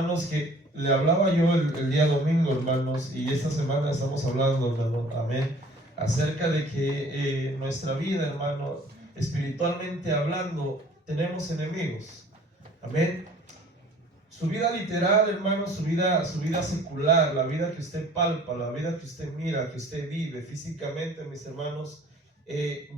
Hermanos, que le hablaba yo el día domingo, hermanos, y esta semana estamos hablando, hermano, amén, acerca de que nuestra vida, hermano, espiritualmente hablando, tenemos enemigos, amén. Su vida literal, hermano, su vida secular, la vida que usted palpa, la vida que usted mira, que usted vive físicamente, mis hermanos,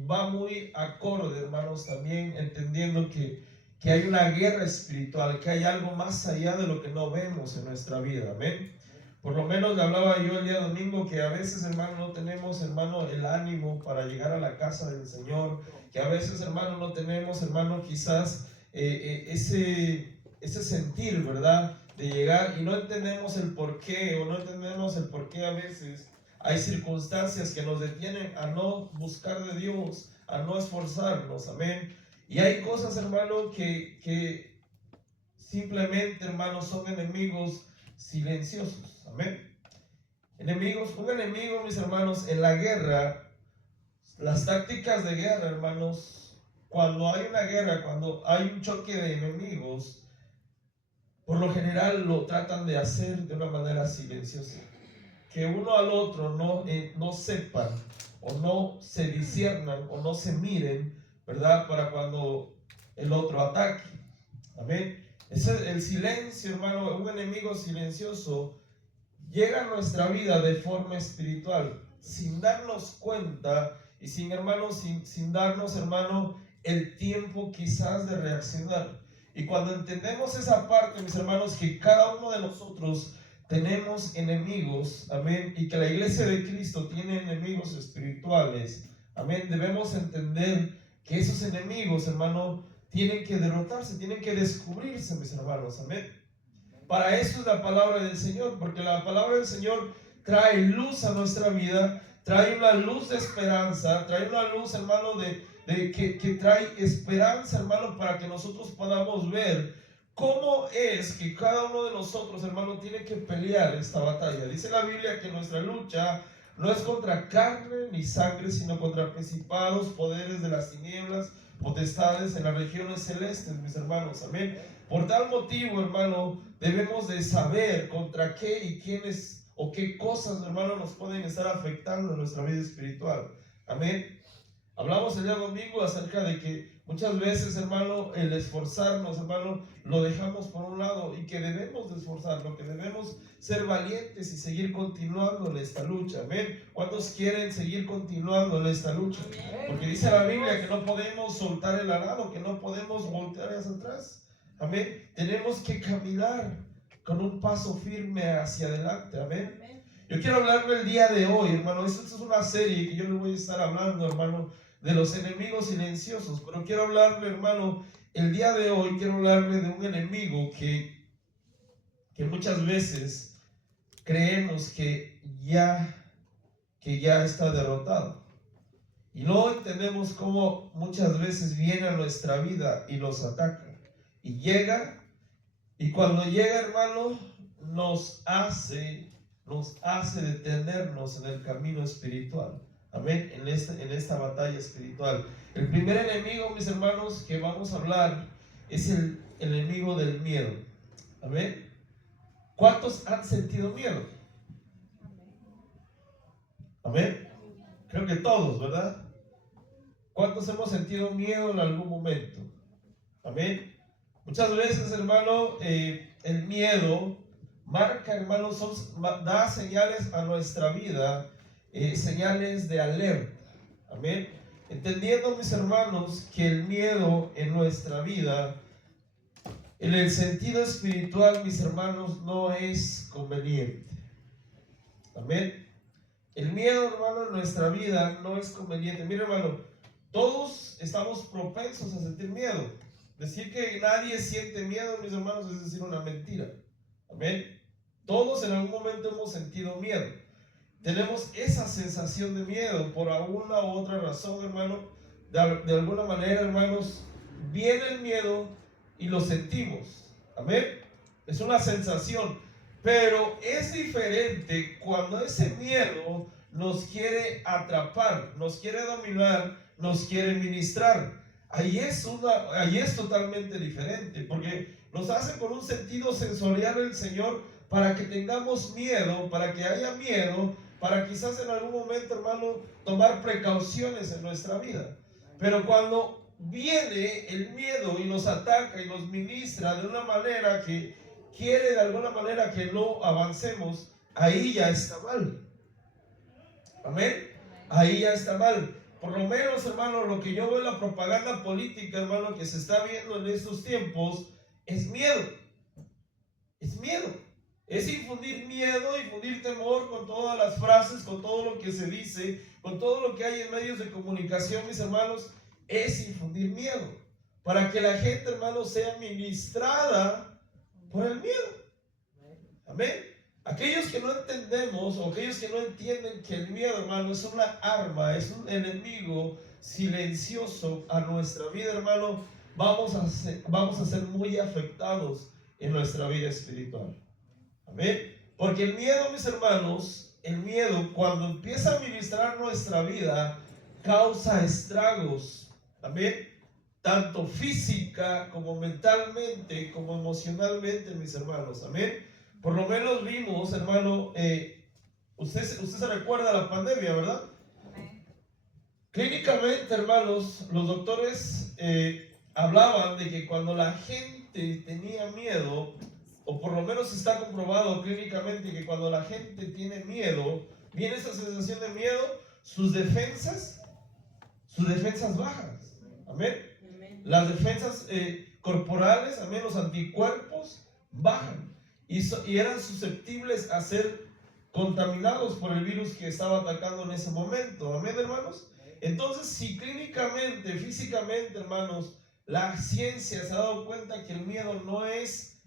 va muy acorde, hermanos, también entendiendo que hay una guerra espiritual, que hay algo más allá de lo que no vemos en nuestra vida, amén. Por lo menos le hablaba yo el día domingo que a veces, hermano, no tenemos, hermano, el ánimo para llegar a la casa del Señor, que a veces, hermano, no tenemos, hermano, quizás ese sentir, ¿verdad? De llegar y no entendemos el por qué, o no entendemos el por qué a veces hay circunstancias que nos detienen a no buscar de Dios, a no esforzarnos, amén. Y hay cosas, hermano, que simplemente, hermano, son enemigos silenciosos, amén. Enemigos, un enemigo, mis hermanos, en la guerra, las tácticas de guerra, hermanos, cuando hay una guerra, cuando hay un choque de enemigos, por lo general lo tratan de hacer de una manera silenciosa. Que uno al otro no sepan, o no se disciernan, o no se miren, ¿verdad? Para cuando el otro ataque. Amén. El silencio, hermano, un enemigo silencioso llega a nuestra vida de forma espiritual, sin darnos cuenta y sin darnos, hermano, el tiempo quizás de reaccionar. Y cuando entendemos esa parte, mis hermanos, que cada uno de nosotros tenemos enemigos, amén, y que la iglesia de Cristo tiene enemigos espirituales, amén, debemos entender que esos enemigos, hermano, tienen que derrotarse, tienen que descubrirse, mis hermanos, amén. Para eso es la palabra del Señor, porque la palabra del Señor trae luz a nuestra vida, trae una luz de esperanza, trae una luz, hermano, que trae esperanza, hermano, para que nosotros podamos ver cómo es que cada uno de nosotros, hermano, tiene que pelear esta batalla. Dice la Biblia que nuestra lucha no es contra carne ni sangre, sino contra principados, poderes de las tinieblas, potestades en las regiones celestes, mis hermanos, amén. Por tal motivo, hermano, debemos de saber contra qué y quiénes o qué cosas, hermano, nos pueden estar afectando en nuestra vida espiritual, amén. Hablamos el día domingo acerca de que muchas veces, hermano, el esforzarnos, hermano, lo dejamos por un lado, y que debemos de esforzarnos, que debemos ser valientes y seguir continuando en esta lucha, amén. ¿Cuántos quieren seguir continuando en esta lucha? Porque dice la Biblia que no podemos soltar el arado, que no podemos voltear hacia atrás, amén. Tenemos que caminar con un paso firme hacia adelante, amén. Yo quiero hablarle el día de hoy, hermano. Esta es una serie que yo le voy a estar hablando, hermano, de los enemigos silenciosos. Pero quiero hablarle, hermano, el día de hoy quiero hablarle de un enemigo que muchas veces creemos que ya está derrotado. Y no entendemos cómo muchas veces viene a nuestra vida y nos ataca. Y llega, y cuando llega, hermano, nos hace detenernos en el camino espiritual. Amén, en esta batalla espiritual. El primer enemigo, mis hermanos, que vamos a hablar es el enemigo del miedo. Amén. ¿Cuántos han sentido miedo? Amén. Creo que todos, ¿verdad? ¿Cuántos hemos sentido miedo en algún momento? Amén. Muchas veces, hermano, el miedo marca, hermano, da señales a nuestra vida, señales de alerta. Amén. Entendiendo, mis hermanos, que el miedo en nuestra vida, en el sentido espiritual, mis hermanos, no es conveniente. Amén. El miedo, hermano, en nuestra vida no es conveniente. Mira, hermano, todos estamos propensos a sentir miedo. Decir que nadie siente miedo, mis hermanos, es decir una mentira. Amén. Todos en algún momento hemos sentido miedo. Tenemos esa sensación de miedo por alguna u otra razón, hermano. De alguna manera, hermanos, viene el miedo y lo sentimos. Amén. Es una sensación. Pero es diferente cuando ese miedo nos quiere atrapar, nos quiere dominar, nos quiere ministrar. Ahí es totalmente diferente, porque Nos hace con un sentido sensorial el Señor para que tengamos miedo, para que haya miedo, para quizás en algún momento, hermano, tomar precauciones en nuestra vida. Pero cuando viene el miedo y nos ataca y nos ministra de una manera que quiere de alguna manera que no avancemos, ahí ya está mal. Amén. Ahí ya está mal. Por lo menos, hermano, lo que yo veo en la propaganda política, hermano, que se está viendo en estos tiempos, es miedo. Es miedo. Es infundir miedo, infundir temor con todas las frases, con todo lo que se dice, con todo lo que hay en medios de comunicación, mis hermanos. Es infundir miedo. Para que la gente, hermano, sea ministrada por el miedo. Amén. Aquellos que no entendemos o aquellos que no entienden que el miedo, hermano, es una arma, es un enemigo silencioso a nuestra vida, hermano, vamos a ser muy afectados en nuestra vida espiritual. Amén. Porque el miedo, mis hermanos, el miedo cuando empieza a ministrar nuestra vida causa estragos. Amén. Tanto física como mentalmente como emocionalmente, mis hermanos. Amén. Por lo menos vimos, hermano, usted se recuerda la pandemia, ¿verdad? Clínicamente, hermanos, los doctores hablaban de que cuando la gente tenía miedo, o por lo menos está comprobado clínicamente que cuando la gente tiene miedo, viene esa sensación de miedo, sus defensas bajan. Amén. Las defensas corporales, amén, los anticuerpos bajan. Y eran susceptibles a ser contaminados por el virus que estaba atacando en ese momento. Amén, hermanos. Entonces, si clínicamente, físicamente, hermanos, la ciencia se ha dado cuenta que el miedo no es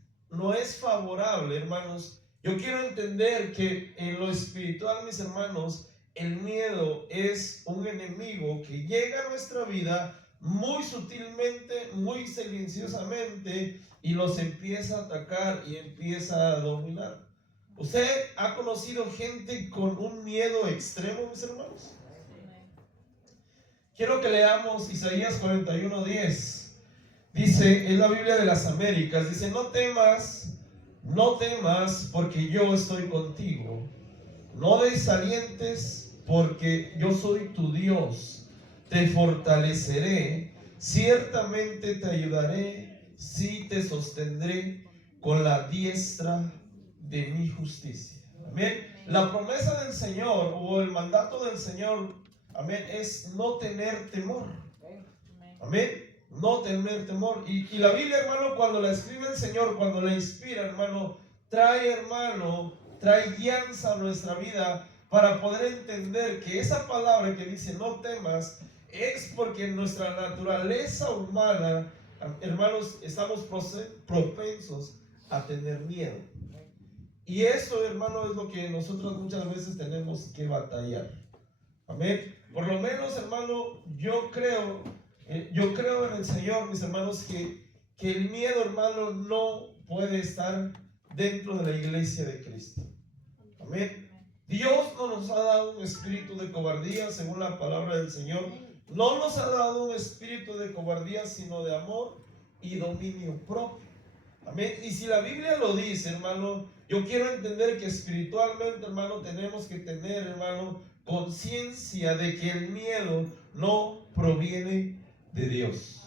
favorable, hermanos, yo quiero entender que en lo espiritual, mis hermanos, el miedo es un enemigo que llega a nuestra vida muy sutilmente, muy silenciosamente, y los empieza a atacar y empieza a dominar. ¿Usted ha conocido gente con un miedo extremo, mis hermanos? Quiero que leamos Isaías 41:10. Dice, en la Biblia de las Américas, dice, no temas, porque yo estoy contigo. No desalientes, porque yo soy tu Dios. Te fortaleceré, ciertamente te ayudaré, sí te sostendré con la diestra de mi justicia. Amén. La promesa del Señor o el mandato del Señor, amén, es no tener temor. Amén. No tener temor. Y la Biblia, hermano, cuando la escribe el Señor, cuando la inspira, hermano, trae guianza a nuestra vida para poder entender que esa palabra que dice no temas es porque en nuestra naturaleza humana, hermanos, estamos propensos a tener miedo. Y eso, hermano, es lo que nosotros muchas veces tenemos que batallar. Amén. Por lo menos, hermano, yo creo en el Señor, mis hermanos, que el miedo, hermano, no puede estar dentro de la iglesia de Cristo. Amén. Dios no nos ha dado un espíritu de cobardía, según la palabra del Señor. No nos ha dado un espíritu de cobardía, sino de amor y dominio propio. Amén. Y si la Biblia lo dice, hermano, yo quiero entender que espiritualmente, hermano, tenemos que tener, hermano, conciencia de que el miedo no proviene de Dios.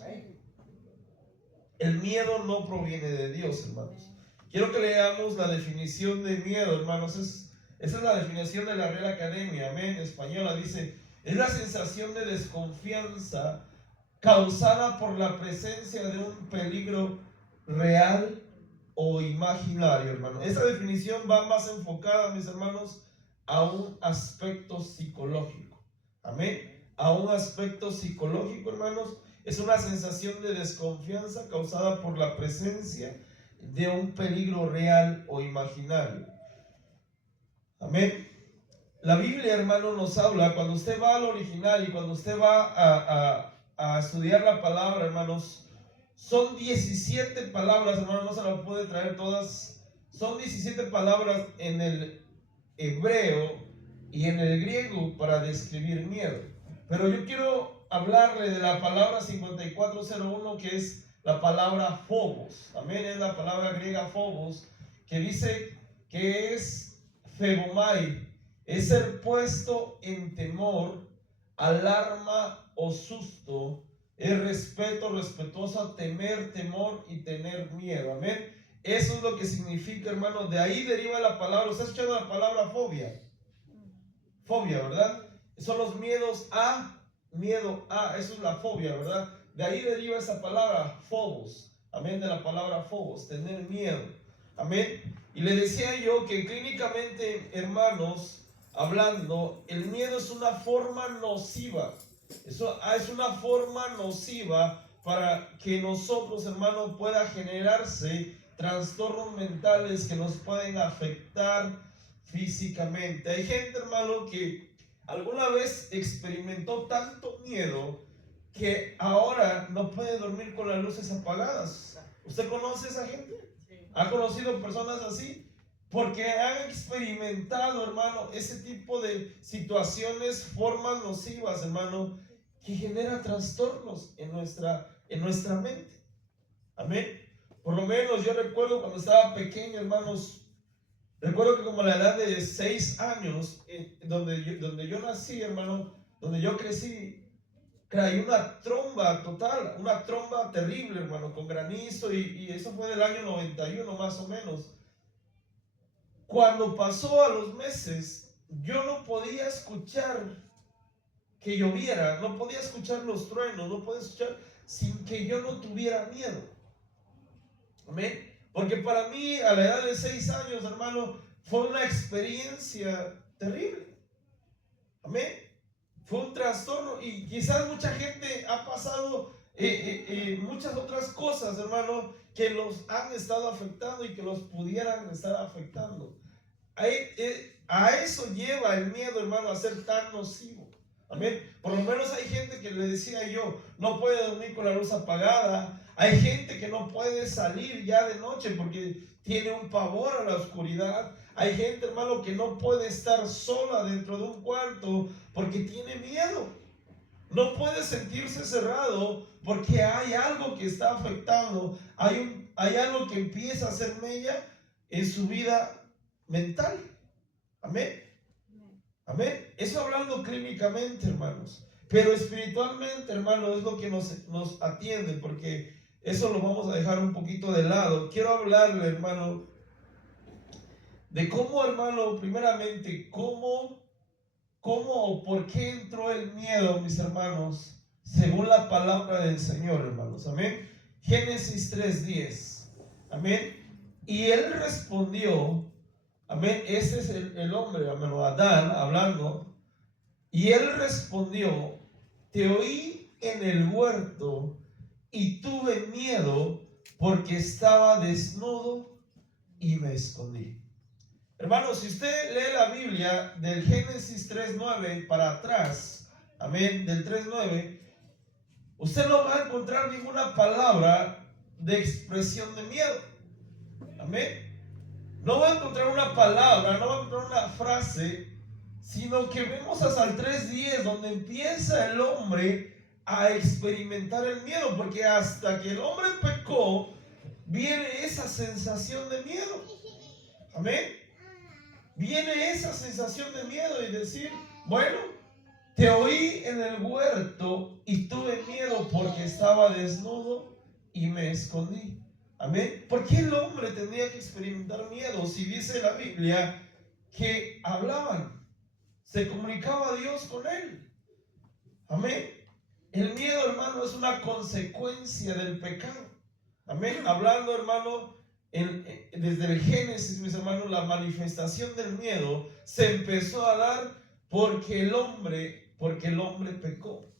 El miedo no proviene de Dios, hermanos. Quiero que leamos la definición de miedo, hermanos. Esa es la definición de la Real Academia, amén, española. Dice, es la sensación de desconfianza causada por la presencia de un peligro real o imaginario, hermano. Esta definición va más enfocada, mis hermanos, a un aspecto psicológico. Amén. A un aspecto psicológico, hermanos. Es una sensación de desconfianza causada por la presencia de un peligro real o imaginario. Amén. La Biblia, hermano, nos habla, cuando usted va al original y cuando usted va a estudiar la palabra, hermanos, son 17 palabras, hermano, no se las puede traer todas. Son 17 palabras en el hebreo y en el griego para describir miedo. Pero yo quiero hablarle de la palabra 5401, que es la palabra phobos. Amén, es la palabra griega phobos, que dice que es phebomai, es ser puesto en temor, alarma o susto, es respeto, respetuoso, temer, temor y tener miedo. Amén. Eso es lo que significa, hermano. De ahí deriva la palabra. ¿Usted ha escuchado la palabra fobia? Fobia, ¿verdad? Son los miedo a, eso es la fobia, ¿verdad? De ahí deriva esa palabra, phobos. Amén, de la palabra phobos, tener miedo. Amén. Y le decía yo que clínicamente, hermanos, hablando, el miedo es una forma nociva. Eso es una forma nociva para que nosotros, hermanos, pueda generarse trastornos mentales que nos pueden afectar físicamente. Hay gente, hermano, que alguna vez experimentó tanto miedo que ahora no puede dormir con las luces apagadas. ¿Usted conoce a esa gente? ¿Ha conocido personas así? Porque han experimentado, hermano, ese tipo de situaciones, formas nocivas, hermano, que genera trastornos en nuestra mente. Amén. Por lo menos yo recuerdo cuando estaba pequeño, hermanos, recuerdo que como a la edad de 6 años, donde yo nací, hermano, donde yo crecí, caí una tromba total, una tromba terrible, hermano, con granizo, y eso fue del año 91 más o menos. Cuando pasó a los meses, yo no podía escuchar que lloviera, no podía escuchar los truenos, no podía escuchar sin que yo no tuviera miedo. Amén. Porque para mí, a la edad de 6 años, hermano, fue una experiencia terrible. Amén. Fue un trastorno, y quizás mucha gente ha pasado muchas otras cosas, hermano, que los han estado afectando y que los pudieran estar afectando. A eso lleva el miedo, hermano, a ser tan nocivo. Amén. Por lo menos hay gente que le decía yo, no puede dormir con la luz apagada. Hay gente que no puede salir ya de noche porque tiene un pavor a la oscuridad. Hay gente, hermano, que no puede estar sola dentro de un cuarto porque tiene miedo. No puede sentirse cerrado porque hay algo que está afectando. Hay algo que empieza a hacer mella en su vida mental. Amén. Amén. Eso hablando clínicamente, hermanos. Pero espiritualmente, hermano, es lo que nos atiende, porque eso lo vamos a dejar un poquito de lado. Quiero hablarle, hermano, de cómo, hermano, primeramente, cómo o por qué entró el miedo, mis hermanos, según la palabra del Señor, hermanos. Amén. Génesis 3:10. Amén. Y él respondió. Amén. Este es el hombre, amén, Adán, hablando. Y él respondió: te oí en el huerto y tuve miedo porque estaba desnudo y me escondí. Hermano, si usted lee la Biblia del Génesis 3:9 para atrás, amén, del 3:9, usted no va a encontrar ninguna palabra de expresión de miedo. Amén. No va a encontrar una palabra, no va a encontrar una frase, sino que vemos hasta el 3:10 donde empieza el hombre a experimentar el miedo, porque hasta que el hombre pecó, viene esa sensación de miedo. Amén. Viene esa sensación de miedo y decir, bueno, te oí en el huerto y tuve miedo porque estaba desnudo y me escondí. Amén. ¿Por qué el hombre tendría que experimentar miedo si dice la Biblia que hablaban, se comunicaba Dios con él? Amén. El miedo, hermano, es una consecuencia del pecado. Amén. Hablando, hermano, desde el Génesis, mis hermanos, la manifestación del miedo se empezó a dar porque el hombre pecó.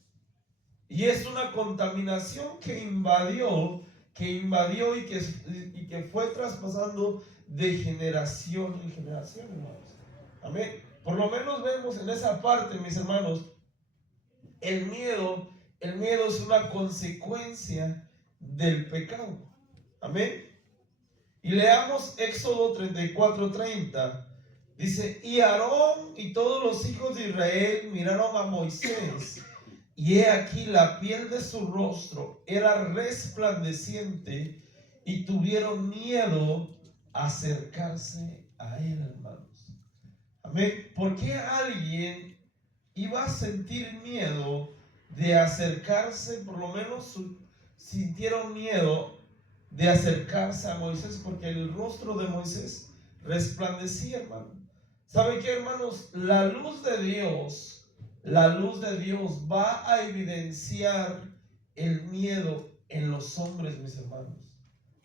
Y es una contaminación que invadió y que fue traspasando de generación en generación, hermanos. Amén. Por lo menos vemos en esa parte, mis hermanos, el miedo es una consecuencia del pecado. Amén. Y leamos Éxodo 34:30. Dice: y Aarón y todos los hijos de Israel miraron a Moisés, y he aquí la piel de su rostro era resplandeciente, y tuvieron miedo a acercarse a él, hermanos. Amén. ¿Por qué alguien iba a sentir miedo de acercarse? Por lo menos sintieron miedo de acercarse a Moisés, porque el rostro de Moisés resplandecía, hermano. ¿Sabe qué, hermanos? La luz de Dios va a evidenciar el miedo en los hombres, mis hermanos.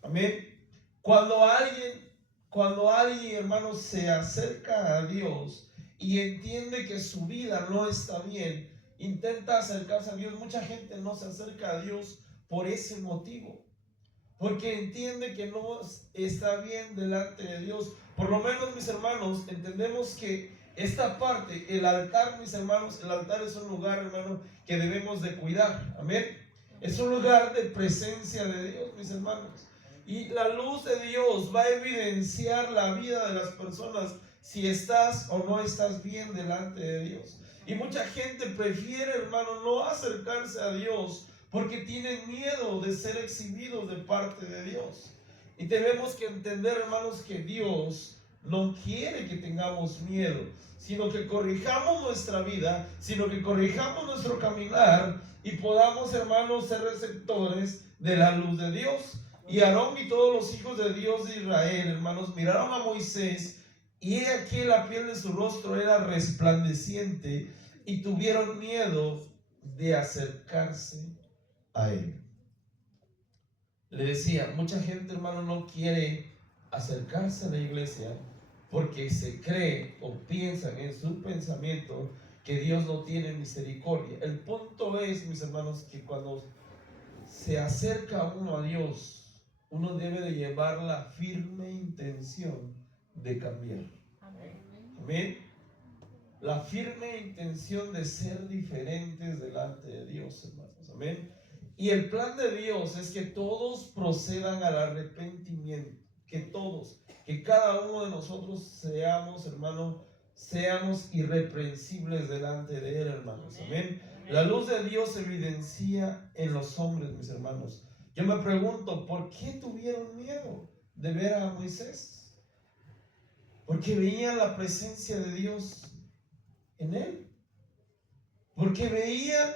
Amén. Cuando alguien, hermanos, se acerca a Dios y entiende que su vida no está bien, intenta acercarse a Dios. Mucha gente no se acerca a Dios por ese motivo, porque entiende que no está bien delante de Dios. Por lo menos, mis hermanos, entendemos que esta parte, el altar, mis hermanos, el altar es un lugar, hermano, que debemos de cuidar. Amén. Es un lugar de presencia de Dios, mis hermanos. Y la luz de Dios va a evidenciar la vida de las personas, si estás o no estás bien delante de Dios. Y mucha gente prefiere, hermano, no acercarse a Dios porque tienen miedo de ser exhibidos de parte de Dios. Y tenemos que entender, hermanos, que Dios no quiere que tengamos miedo, sino que corrijamos nuestra vida, sino que corrijamos nuestro caminar y podamos, hermanos, ser receptores de la luz de Dios. Y Aarón y todos los hijos de Dios de Israel, hermanos, miraron a Moisés, y he aquí la piel de su rostro era resplandeciente, y tuvieron miedo de acercarse a él. Le decía, mucha gente, hermano, no quiere acercarse a la iglesia porque se cree o piensan en su pensamiento que Dios no tiene misericordia. El punto es, mis hermanos, que cuando se acerca uno a Dios, uno debe de llevar la firme intención de cambiar. Amén. La firme intención de ser diferentes delante de Dios, hermanos. Amén. Y el plan de Dios es que todos procedan al arrepentimiento, que cada uno de nosotros seamos, hermano, seamos irreprensibles delante de Él, hermanos. Amén. La luz de Dios se evidencia en los hombres, mis hermanos. Yo me pregunto, ¿por qué tuvieron miedo de ver a Moisés? Porque veían la presencia de Dios en él. Porque veían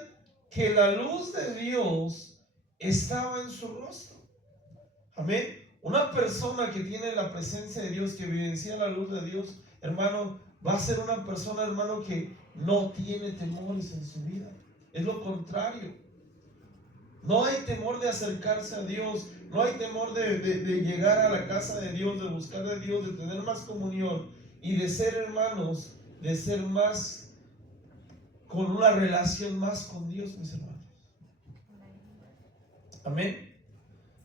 que la luz de Dios estaba en su rostro. Amén. Una persona que tiene la presencia de Dios, que evidencia la luz de Dios, hermano, va a ser una persona, hermano, que no tiene temores en su vida. Es lo contrario. No hay temor de acercarse a Dios. No hay temor de llegar a la casa de Dios, de buscar de Dios, de tener más comunión y de ser, hermanos, de ser más, con una relación más con Dios, mis hermanos. Amén.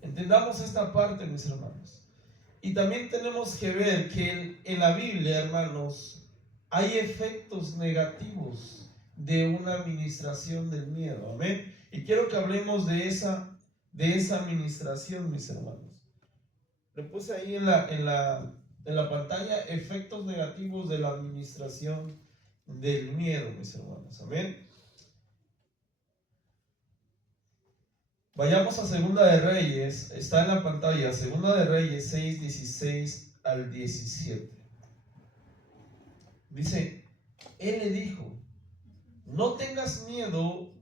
Entendamos esta parte, mis hermanos. Y también tenemos que ver que en la Biblia, hermanos, hay efectos negativos de una administración del miedo. Amén. Y quiero que hablemos de esa administración, mis hermanos. Le puse ahí en la pantalla efectos negativos de la administración del miedo, mis hermanos. Amén. Vayamos a Segunda de Reyes, está en la pantalla, Segunda de Reyes 6, 16 al 17. Dice, él le dijo, no tengas miedo,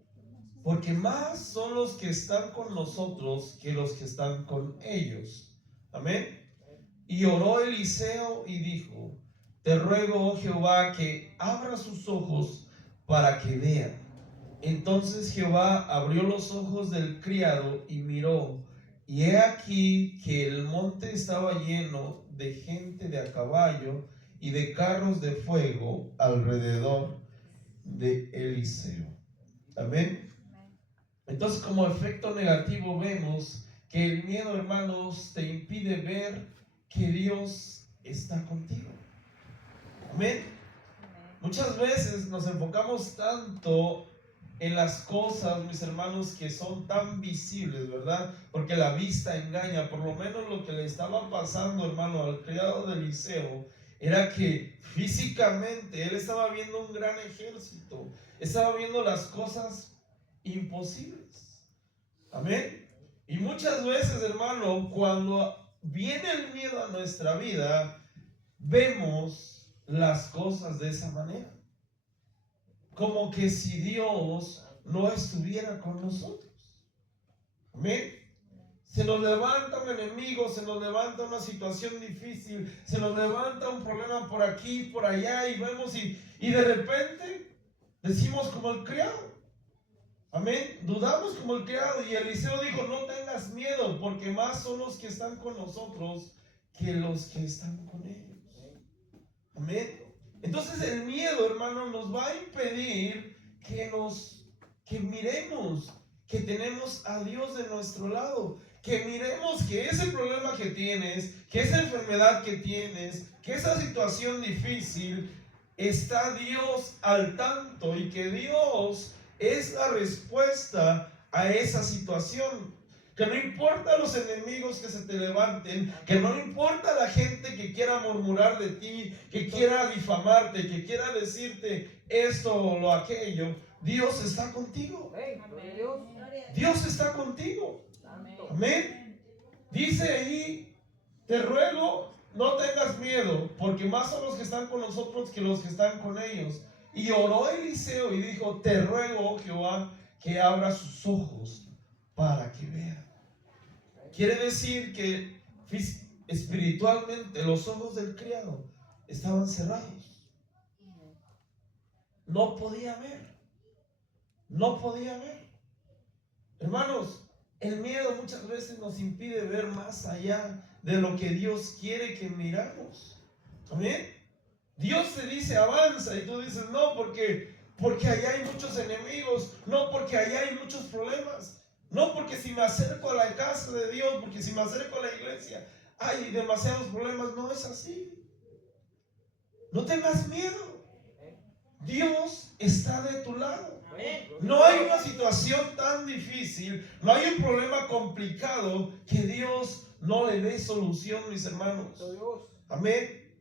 porque más son los que están con nosotros que los que están con ellos. Amén. Y oró Eliseo y dijo, te ruego, oh Jehová, que abra sus ojos para que vea. Entonces Jehová abrió los ojos del criado y miró, y he aquí que el monte estaba lleno de gente de a caballo y de carros de fuego alrededor de Eliseo. Amén. Entonces, como efecto negativo vemos que el miedo, hermanos, te impide ver que Dios está contigo. Amén. Muchas veces nos enfocamos tanto en las cosas, mis hermanos, que son tan visibles, ¿verdad? Porque la vista engaña. Por lo menos lo que le estaba pasando, hermano, al criado de Eliseo era que físicamente él estaba viendo un gran ejército, estaba viendo las cosas imposibles. Amén. Y muchas veces, hermano, cuando viene el miedo a nuestra vida, vemos las cosas de esa manera. Como que si Dios no estuviera con nosotros. Amén. Se nos levanta un enemigo, se nos levanta una situación difícil, se nos levanta un problema por aquí, por allá, y vemos y de repente decimos como el criado. Amén. Dudamos como el criado, y Eliseo dijo: no tengas miedo, porque más son los que están con nosotros que los que están con ellos. Amén. Entonces el miedo, hermano, nos va a impedir que miremos que tenemos a Dios de nuestro lado, que miremos que ese problema que tienes, que esa enfermedad que tienes, que esa situación difícil, está Dios al tanto, y que Dios es la respuesta a esa situación. Que no importa los enemigos que se te levanten, que no importa la gente que quiera murmurar de ti, que quiera difamarte, que quiera decirte esto o lo aquello, Dios está contigo. Dios está contigo. Amén. Dice ahí: te ruego, no tengas miedo, porque más son los que están con nosotros que los que están con ellos. Y oró Eliseo y dijo: te ruego, Jehová, que abra sus ojos para que vea. Quiere decir que espiritualmente los ojos del criado estaban cerrados. No podía ver. No podía ver. Hermanos, el miedo muchas veces nos impide ver más allá de lo que Dios quiere que miramos. Amén. Dios te dice: avanza, y tú dices: no, porque allá hay muchos enemigos, no, porque allá hay muchos problemas. No, porque si me acerco a la casa de Dios, porque si me acerco a la iglesia, hay demasiados problemas. No es así. No tengas miedo. Dios está de tu lado. No hay una situación tan difícil, no hay un problema complicado que Dios no le dé solución, mis hermanos. Amén.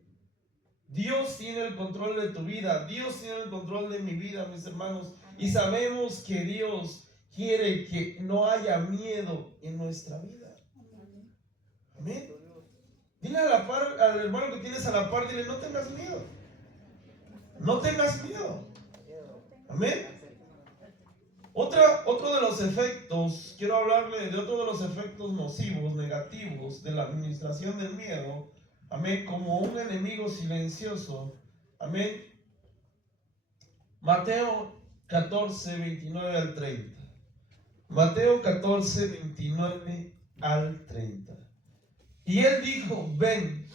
Dios tiene el control de tu vida. Dios tiene el control de mi vida, mis hermanos. Y sabemos que Dios quiere que no haya miedo en nuestra vida. Amén. Dile al hermano que tienes a la par, dile: no tengas miedo. No tengas miedo. Amén. Otro de los efectos, quiero hablarle de otro de los efectos nocivos, negativos de la administración del miedo. Amén. Como un enemigo silencioso. Amén. Mateo 14, 29 al 30. Mateo 14, 29 al 30. Y él dijo: ven.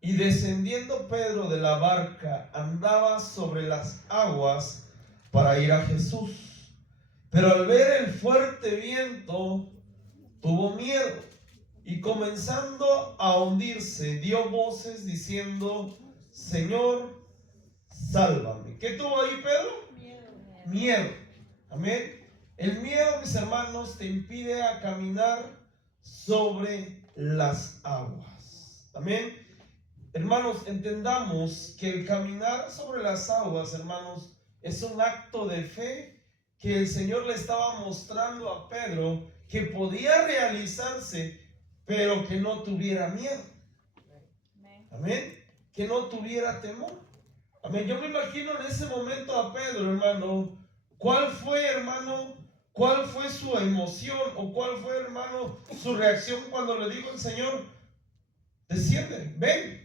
Y descendiendo Pedro de la barca, andaba sobre las aguas para ir a Jesús. Pero al ver el fuerte viento, tuvo miedo, y comenzando a hundirse, dio voces diciendo: Señor, sálvame. ¿Qué tuvo ahí Pedro? Miedo. Amén. El miedo, mis hermanos, te impide a caminar sobre las aguas. Amén. Hermanos, entendamos que el caminar sobre las aguas, hermanos, es un acto de fe que el Señor le estaba mostrando a Pedro que podía realizarse, pero que no tuviera miedo. Amén. Que no tuviera temor. Amén. Yo me imagino en ese momento a Pedro, hermano, ¿cuál fue, hermano? ¿Cuál fue su emoción o cuál fue, hermano, su reacción cuando le dijo el Señor: desciende, ven?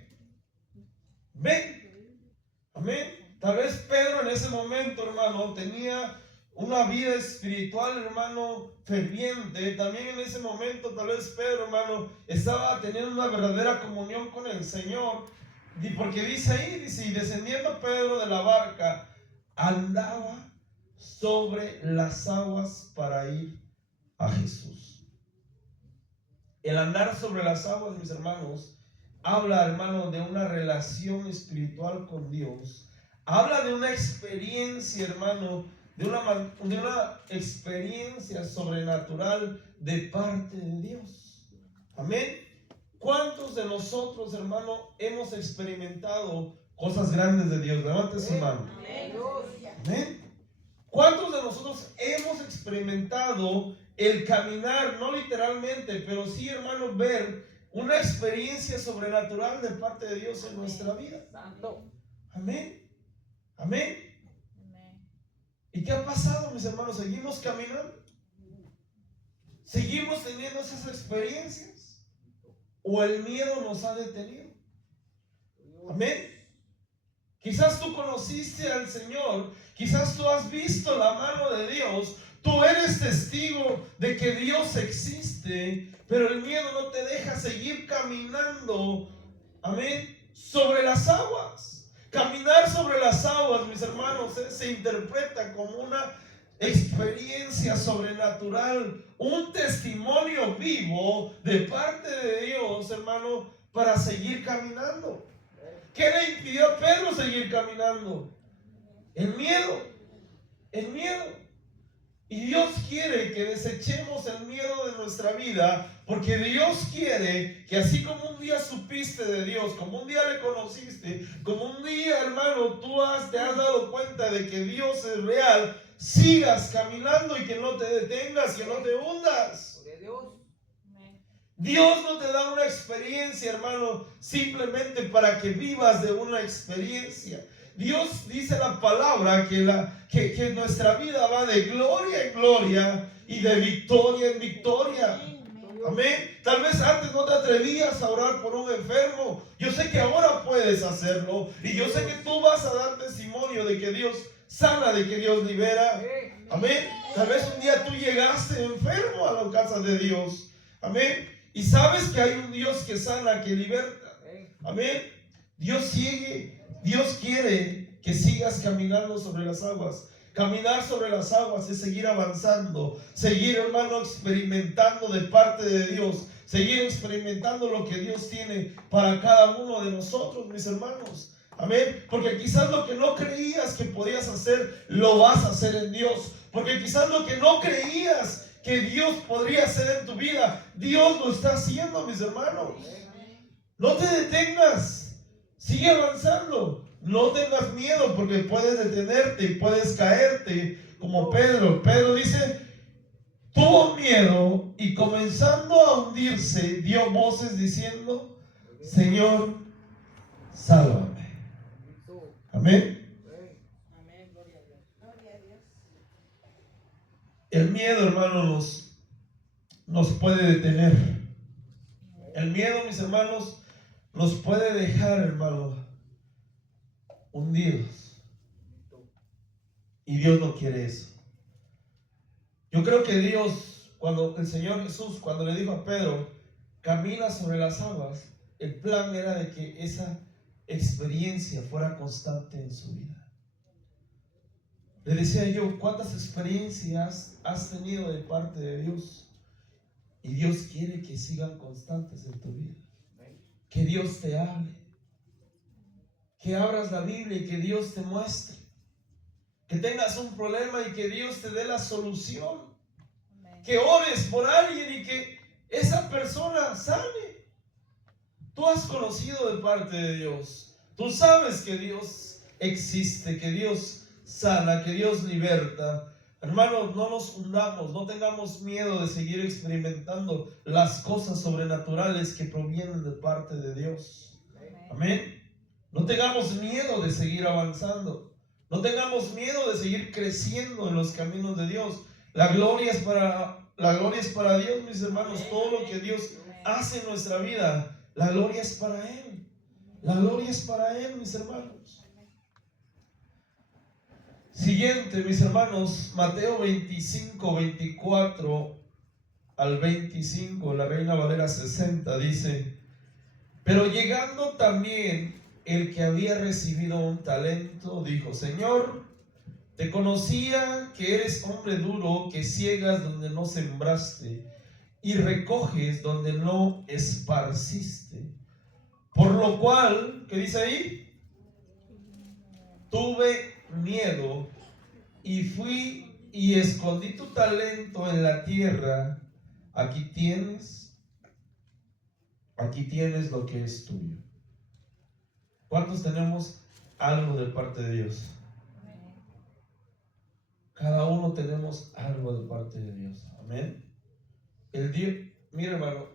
Ven. Amén. Tal vez Pedro en ese momento, hermano, tenía una vida espiritual, hermano, ferviente. También en ese momento, tal vez Pedro, hermano, estaba teniendo una verdadera comunión con el Señor. Porque dice ahí, dice: y descendiendo Pedro de la barca, andaba sobre las aguas para ir a Jesús. El andar sobre las aguas, mis hermanos, habla, hermano, de una relación espiritual con Dios. Habla de una experiencia, hermano, de una experiencia sobrenatural de parte de Dios. Amén. ¿Cuántos de nosotros, hermano, hemos experimentado cosas grandes de Dios? Levante su mano. Amén. ¿Cuántos de nosotros hemos experimentado el caminar, no literalmente, pero sí, hermano, ver una experiencia sobrenatural de parte de Dios en nuestra vida? Amén. Amén. ¿Y qué ha pasado, mis hermanos? ¿Seguimos caminando? ¿Seguimos teniendo esas experiencias? ¿O el miedo nos ha detenido? Amén. Quizás tú conociste al Señor, quizás tú has visto la mano de Dios, tú eres testigo de que Dios existe, pero el miedo no te deja seguir caminando, amén, sobre las aguas. Caminar sobre las aguas, mis hermanos, se interpreta como una experiencia sobrenatural, un testimonio vivo de parte de Dios, hermano, para seguir caminando. ¿Qué le impidió a Pedro seguir caminando? El miedo. El miedo. Y Dios quiere que desechemos el miedo de nuestra vida, porque Dios quiere que así como un día supiste de Dios, como un día le conociste, como un día, hermano, te has dado cuenta de que Dios es real, sigas caminando y que no te detengas, que no te hundas. Dios no te da una experiencia, hermano, simplemente para que vivas de una experiencia. Dios dice la palabra que nuestra vida va de gloria en gloria y de victoria en victoria. Amén. Tal vez antes no te atrevías a orar por un enfermo. Yo sé que ahora puedes hacerlo. Y yo sé que tú vas a dar testimonio de que Dios sana, de que Dios libera. Amén. Tal vez un día tú llegaste enfermo a la casa de Dios. Amén. Y sabes que hay un Dios que sana, que liberta. Amén. Dios quiere que sigas caminando sobre las aguas. Caminar sobre las aguas es seguir avanzando, seguir, hermano, experimentando de parte de Dios, seguir experimentando lo que Dios tiene para cada uno de nosotros, mis hermanos. Amén. Porque quizás lo que no creías que podías hacer, lo vas a hacer en Dios. Porque quizás lo que no creías que Dios podría hacer en tu vida, Dios lo está haciendo, mis hermanos. No te detengas, sigue avanzando. No tengas miedo, porque puedes detenerte y puedes caerte como Pedro. Pedro dice, tuvo miedo y comenzando a hundirse, dio voces diciendo, Señor, sálvame. Amén. El miedo, hermano, nos puede detener. El miedo, mis hermanos, nos puede dejar, hermano, hundidos. Y Dios no quiere eso. Yo creo que Dios, cuando el Señor Jesús, cuando le dijo a Pedro, camina sobre las aguas, el plan era de que esa experiencia fuera constante en su vida. Le decía yo, ¿cuántas experiencias has tenido de parte de Dios? Y Dios quiere que sigan constantes en tu vida. Que Dios te hable. Que abras la Biblia y que Dios te muestre. Que tengas un problema y que Dios te dé la solución. Que ores por alguien y que esa persona sane. Tú has conocido de parte de Dios. Tú sabes que Dios existe, que Dios sana, que Dios liberta. Hermanos, no nos hundamos, no tengamos miedo de seguir experimentando las cosas sobrenaturales que provienen de parte de Dios. Amén. No tengamos miedo de seguir avanzando. No tengamos miedo de seguir creciendo en los caminos de Dios. La gloria es para Dios, mis hermanos. Todo lo que Dios hace en nuestra vida, la gloria es para Él. La gloria es para Él, mis hermanos. Siguiente, mis hermanos, Mateo 25, 24 al 25, la Reina Valera 60 dice, pero llegando también el que había recibido un talento, dijo, Señor, te conocía que eres hombre duro, que ciegas donde no sembraste y recoges donde no esparciste. Por lo cual, ¿qué dice ahí? Tuve miedo y fui y escondí tu talento en la tierra. Aquí tienes lo que es tuyo. ¿Cuántos tenemos algo de parte de Dios? Cada uno tenemos algo de parte de Dios. Amén. Mira, hermano,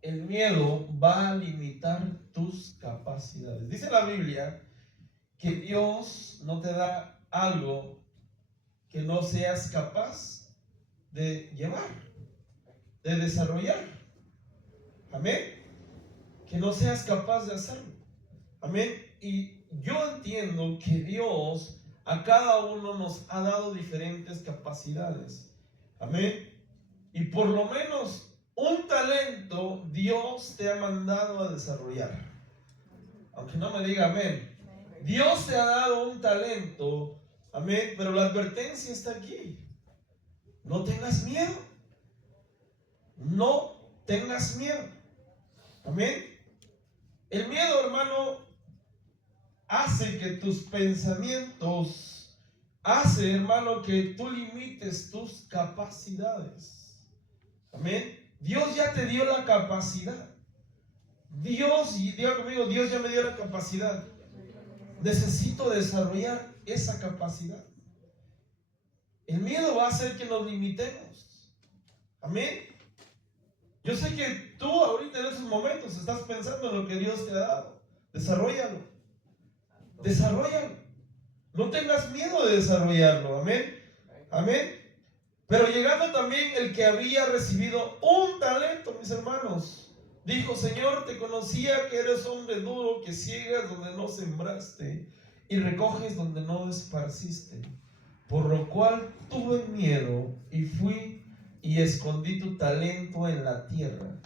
el miedo va a limitar tus capacidades. Dice la Biblia que Dios no te da algo que no seas capaz de llevar, de desarrollar. Amén. Que no seas capaz de hacerlo. Amén. Y yo entiendo que Dios a cada uno nos ha dado diferentes capacidades. Amén. Y por lo menos un talento Dios te ha mandado a desarrollar. Aunque no me diga amén. Dios te ha dado un talento. Amén. Pero la advertencia está aquí. No tengas miedo. No tengas miedo. Amén. El miedo, hermano, hace que tus pensamientos, hace, hermano, que tú limites tus capacidades. Amén. Dios ya te dio la capacidad. Dios, y diga conmigo, Dios ya me dio la capacidad. Necesito desarrollar esa capacidad. El miedo va a hacer que nos limitemos. Amén. Yo sé que tú ahorita en esos momentos estás pensando en lo que Dios te ha dado. Desarróllalo. Desarróllalo. No tengas miedo de desarrollarlo. Amén. Amén. Pero llegando también el que había recibido un talento, mis hermanos, dijo: Señor, te conocía que eres hombre duro, que ciegas donde no sembraste y recoges donde no esparciste. Por lo cual tuve miedo y fui y escondí tu talento en la tierra.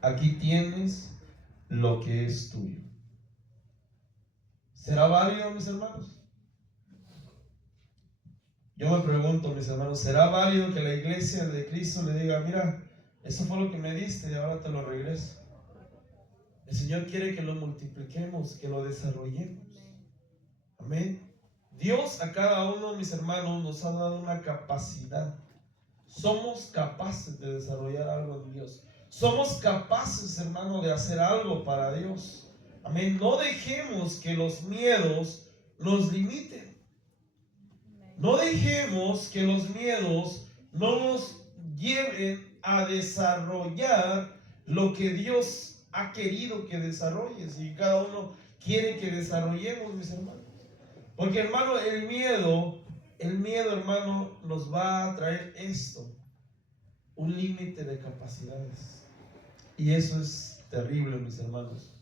Aquí tienes lo que es tuyo. ¿Será válido, mis hermanos? Yo me pregunto, mis hermanos, ¿será válido que la iglesia de Cristo le diga: mira, eso fue lo que me diste y ahora te lo regreso? El Señor quiere que lo multipliquemos, que lo desarrollemos. Amén. Dios a cada uno, mis hermanos, nos ha dado una capacidad. Somos capaces de desarrollar algo en Dios. Somos capaces, hermano, de hacer algo para Dios. Amén. No dejemos que los miedos nos limiten. No dejemos que los miedos no nos lleven a desarrollar lo que Dios ha querido que desarrolles. Y cada uno quiere que desarrollemos, mis hermanos. Porque, hermano, el miedo, hermano, nos va a traer esto: un límite de capacidades. Y eso es terrible, mis hermanos.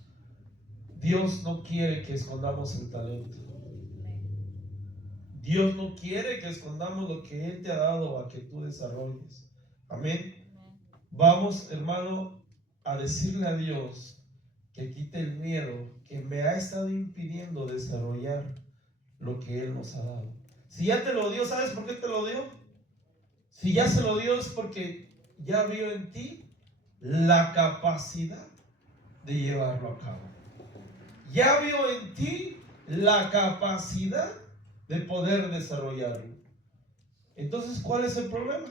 Dios no quiere que escondamos el talento. Dios no quiere que escondamos lo que Él te ha dado a que tú desarrolles. Amén. Vamos, hermano, a decirle a Dios que quite el miedo que me ha estado impidiendo desarrollar lo que Él nos ha dado. Si ya te lo dio, ¿sabes por qué te lo dio? Si ya se lo dio es porque ya vio en ti la capacidad de llevarlo a cabo. Ya vio en ti la capacidad de poder desarrollarlo. Entonces, ¿cuál es el problema?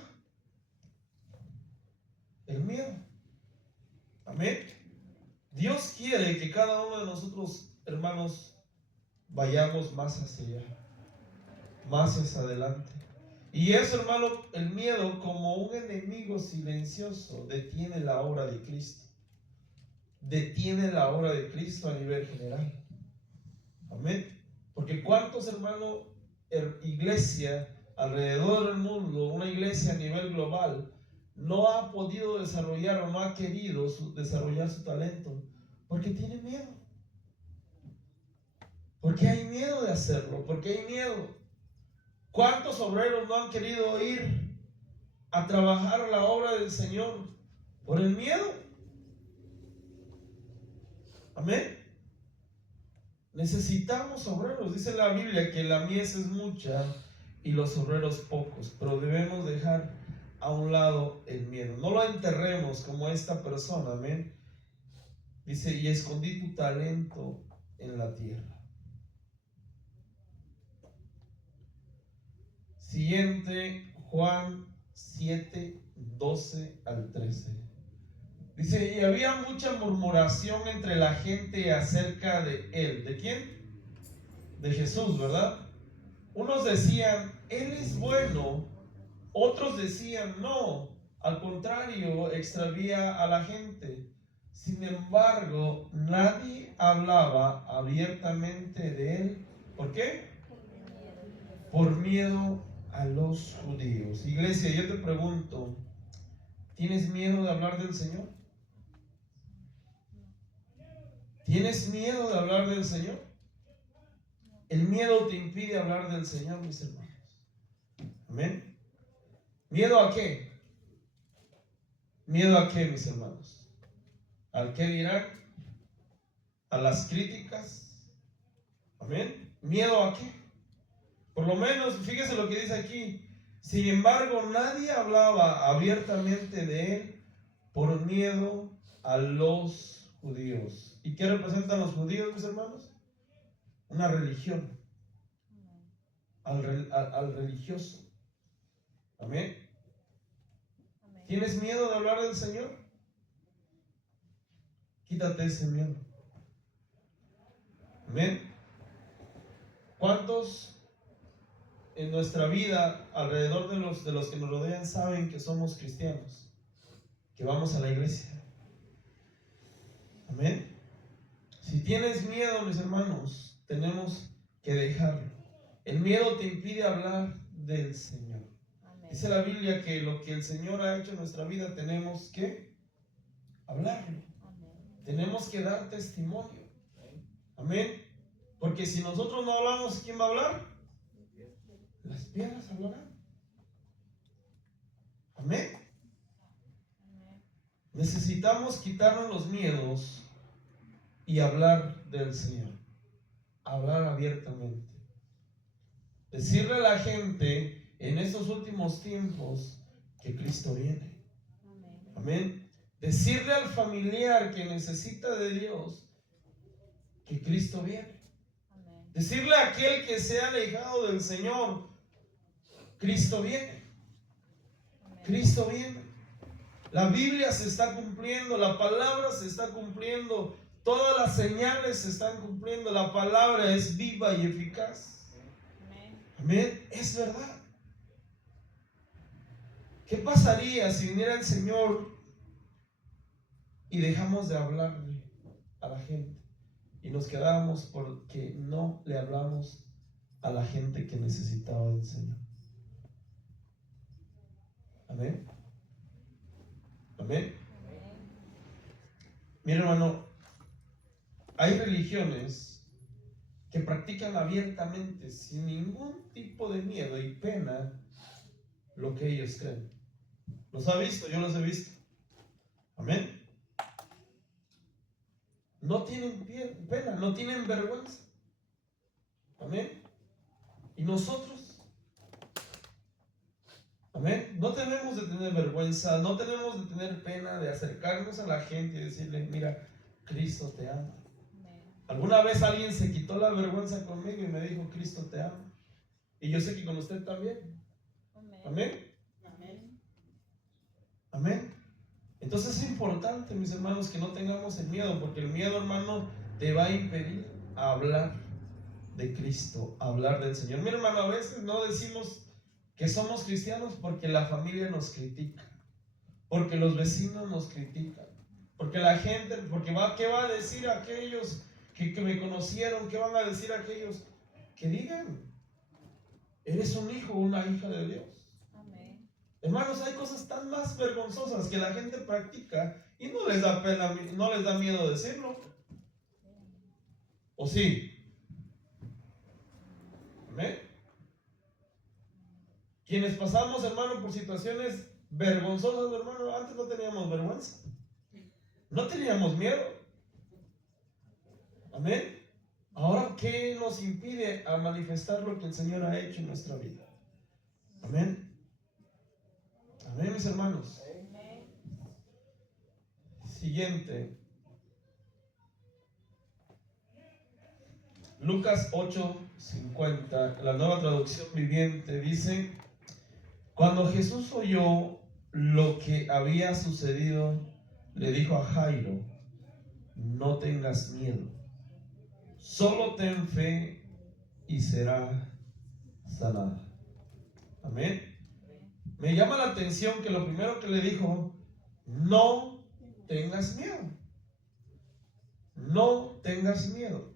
El miedo. Amén. Dios quiere que cada uno de nosotros, hermanos, vayamos más hacia allá, más hacia adelante. Y eso, hermano, el miedo, como un enemigo silencioso, detiene la obra de Cristo. Detiene la obra de Cristo a nivel general. Amén. Porque cuántos, hermanos, iglesia alrededor del mundo, una iglesia a nivel global, no ha podido desarrollar o no ha querido desarrollar su talento porque tiene miedo. Porque hay miedo de hacerlo, porque hay miedo. ¿Cuántos obreros no han querido ir a trabajar la obra del Señor por el miedo? Amén. Necesitamos obreros. Dice la Biblia que la mies es mucha y los obreros pocos, pero debemos dejar a un lado el miedo. No lo enterremos como esta persona. Amén. Dice: y escondí tu talento en la tierra. Siguiente, Juan 7, 12 al 13. Dice: y había mucha murmuración entre la gente acerca de él. ¿De quién? De Jesús, ¿verdad? Unos decían: Él es bueno. Otros decían, no, al contrario, extravía a la gente. Sin embargo, nadie hablaba abiertamente de él. ¿Por qué? Por miedo a los judíos. Iglesia, yo te pregunto, ¿tienes miedo de hablar del Señor? ¿Tienes miedo de hablar del Señor? El miedo te impide hablar del Señor, mis hermanos. Amén. ¿Miedo a qué? ¿Miedo a qué, mis hermanos? ¿Al qué dirán? ¿A las críticas? Amén. ¿Miedo a qué? Por lo menos, fíjese lo que dice aquí. Sin embargo, nadie hablaba abiertamente de él por miedo a los judíos. ¿Y qué representan los judíos, mis hermanos? Una religión. Al religioso. Amén. ¿Tienes miedo de hablar del Señor? Quítate ese miedo. Amén. ¿Cuántos en nuestra vida, alrededor de los que nos rodean, saben que somos cristianos? Que vamos a la iglesia. Amén. Si tienes miedo, mis hermanos, tenemos que dejarlo. El miedo te impide hablar del Señor. Amén. Dice la Biblia que lo que el Señor ha hecho en nuestra vida tenemos que hablarlo. Amén. Tenemos que dar testimonio. Amén. Porque si nosotros no hablamos, ¿quién va a hablar? Las piedras hablarán. Amén. Necesitamos quitarnos los miedos y hablar del Señor. Hablar abiertamente. Decirle a la gente en estos últimos tiempos que Cristo viene. Amén. Decirle al familiar que necesita de Dios que Cristo viene. Amén. Decirle a aquel que se ha alejado del Señor, Cristo viene. Amén. Cristo viene. La Biblia se está cumpliendo, la palabra se está cumpliendo, todas las señales se están cumpliendo, la palabra es viva y eficaz. Amén. Amén. Es verdad. ¿Qué pasaría si viniera el Señor y dejamos de hablarle a la gente y nos quedamos porque no le hablamos a la gente que necesitaba del Señor? Amén. Amén. Mira, hermano, hay religiones que practican abiertamente, sin ningún tipo de miedo y pena, lo que ellos creen. ¿Los ha visto? Yo los he visto. Amén. No tienen pena, no tienen vergüenza. Amén. ¿Y nosotros? Amén. No tenemos de tener vergüenza, no tenemos de tener pena de acercarnos a la gente y decirle, mira, Cristo te ama. Amén. Alguna vez alguien se quitó la vergüenza conmigo y me dijo, Cristo te ama. Y yo sé que con usted también. Amén. Amén. Amén. Amén. Entonces es importante, mis hermanos, que no tengamos el miedo, porque el miedo, hermano, te va a impedir hablar de Cristo, hablar del Señor. Mi hermano, a veces no decimos que somos cristianos porque la familia nos critica, porque los vecinos nos critican, porque la gente, ¿qué va a decir aquellos que me conocieron? ¿Qué van a decir aquellos que digan? Eres un hijo o una hija de Dios. Amén. Hermanos, hay cosas tan más vergonzosas que la gente practica y no les da pena, no les da miedo decirlo. ¿O sí? Amén. Quienes pasamos, hermano, por situaciones vergonzosas, hermano, antes no teníamos vergüenza, no teníamos miedo. Amén. Ahora, ¿qué nos impide a manifestar lo que el Señor ha hecho en nuestra vida? Amén. Amén, mis hermanos. Siguiente. Lucas 8:50, la Nueva Traducción Viviente, dice: cuando Jesús oyó lo que había sucedido, le dijo a Jairo: no tengas miedo, solo ten fe y será sanada. Amén. Me llama la atención que lo primero que le dijo, no tengas miedo. No tengas miedo.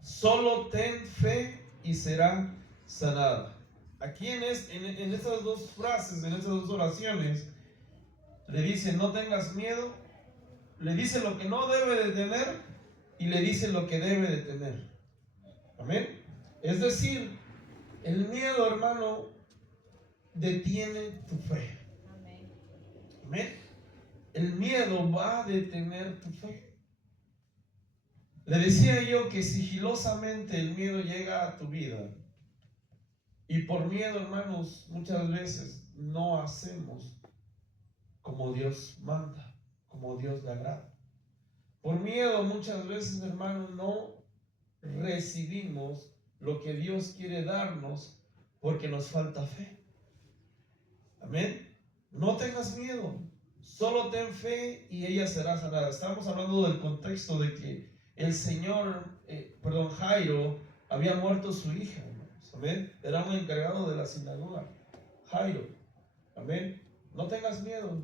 Solo ten fe y será sanada. Aquí en estas dos frases, en estas dos oraciones, le dice no tengas miedo, le dice lo que no debe de tener y le dice lo que debe de tener. Amén. Es decir, el miedo, hermano, detiene tu fe. Amén. El miedo va a detener tu fe. Le decía yo que sigilosamente el miedo llega a tu vida. Y por miedo, hermanos, muchas veces no hacemos como Dios manda, como Dios le agrada. Por miedo muchas veces, hermanos, no recibimos lo que Dios quiere darnos porque nos falta fe. Amén. No tengas miedo, solo ten fe y ella será sanada. Estamos hablando del contexto de que el Señor, Jairo, había muerto su hija. Amén. Era un encargado de la sinagoga, Jairo. Amén. No tengas miedo,